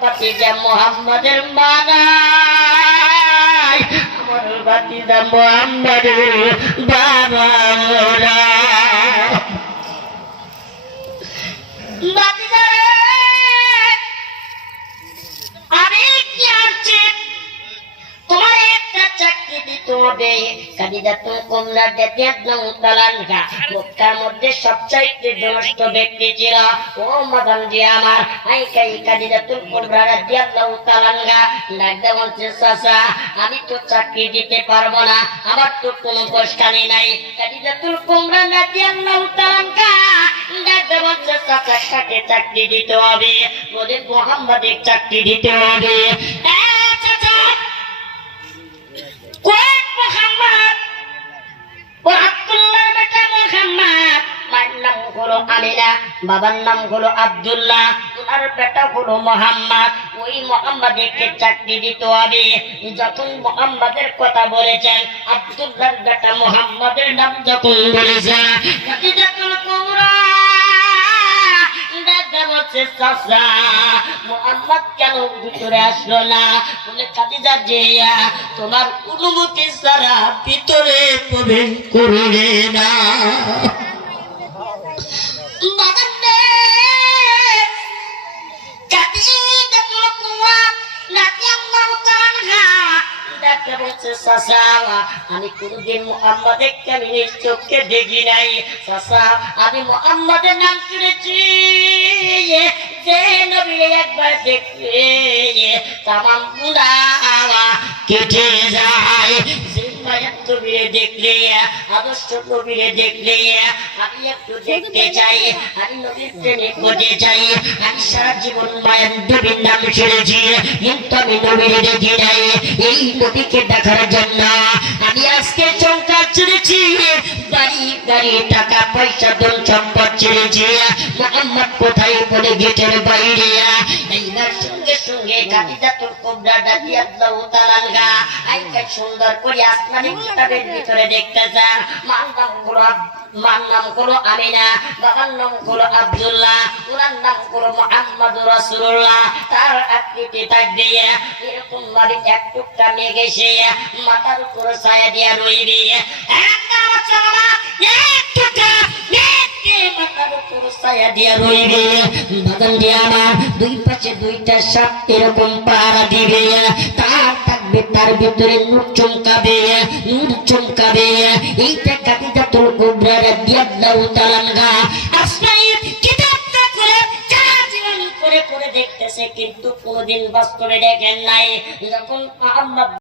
ভাতিজা মুহাম্মাদের মা নাই, আমার ভাতিজা মুহাম্মাদের বাবা মোরা। ভাতিজা রে, আমি কি আছি তোমার একটা চাকরি দিতে হবে। কাদিজাতুল কুবরা রাদিয়াল্লাহু তাআলা আনহা মক্কার মধ্যে সবচাইতে ধনস্থ ব্যক্তি ছিল। ও মাদান জি আমার, কাদিজাতুল কুবরা রাদিয়াল্লাহু তাআলা আনহা ডাকতে বলছে, চাচা আমি তো চাকরি দিতে পারবো না, আমার তো কোনো গোষ্ঠানি নাই। কাদিজাতুল কুবরা রাদিয়াল্লাহু তাআলা আনহা ডাকতে বলছে, চাচা কাকে চাকরি দিতে হবে? বলে মুহাম্মাদের চাকরি দিতে হবে। বাবার নাম হলো আব্দুল্লাহ, ওনার বেটা হলো মোহাম্মদ। ওই মোহাম্মদকে চাকরি দিতে হবে। যখন মোহাম্মদের কথা বলেছেন, আব্দুল্লাহর বেটা মোহাম্মদের নাম যখন বলেছেন, কাদিজাতুল কুবরা বলছে, চাচা মোহাম্মদ কেন ভিতরে আসলো না? বলে, কাদিজা যে তোমার অনুমতি ছাড়া ভিতরে প্রবেশ করবে না। আমি কোনদিন মুহাম্মাদকে নিজ চোখে দেখি নাই। আমি মুহাম্মাদের নাম শুনেছি, যে নবী একবার দেখলে তামাম গুনাহ কেটে যায়। দেখলে আদর্শ নবীরে দেখলে আমি একটু দেখতে চাই, আমি নবীর প্রেমে করতে চাই। আমি সারা জীবন মায়ের নবীর নাম শুনেছি, কিন্তু আমি নবীরে দেখি নাই। এই নবীকে দেখার জন্য আমি আজকে সংসার ছেড়েছি, বাড়ি গাড়ি টাকা পয়সা ধন সম্পদ ছেড়েছি। মুহাম্মদ কোথায় বলে গেটের বাইরে। এইবার সঙ্গে সঙ্গে কাদিজাতুল কুবরা রাদিয়াল্লাহু তাআলা আনহা সুন্দর করে আসমানি কিতাবের ভিতরে দেখতেছে। মার নাম হলো আমিনা, বাবার নাম হলো আব্দুল্লাহ, ওনার নাম হলো মুহাম্মাদুর রাসূলুল্লাহ। তার আকৃতি থাকবে এরকম ভাবে এক টুকটা মেঘ এসে মাথার উপর ছায়া দিয়া রইবে। একটা বাচ্চা এক টুকটা মাথার উপর ছায়া দিয়া রইবে। বাদাম দিয়ে আমার দুই পাশে দুইটা সাপ এরকম পাহারা দিবে। তার ভিতরে নূর চমকাবে। এইটা কাদিজাতুল কুবরা রাদিয়াল্লাহু তাআলা আনহা আসমানের কিতাবটা করে সারা জীবন পড়ে দেখতেছে, কিন্তু কোনোদিন বাস্তবে দেখেন নাই। যখন মুহাম্মদ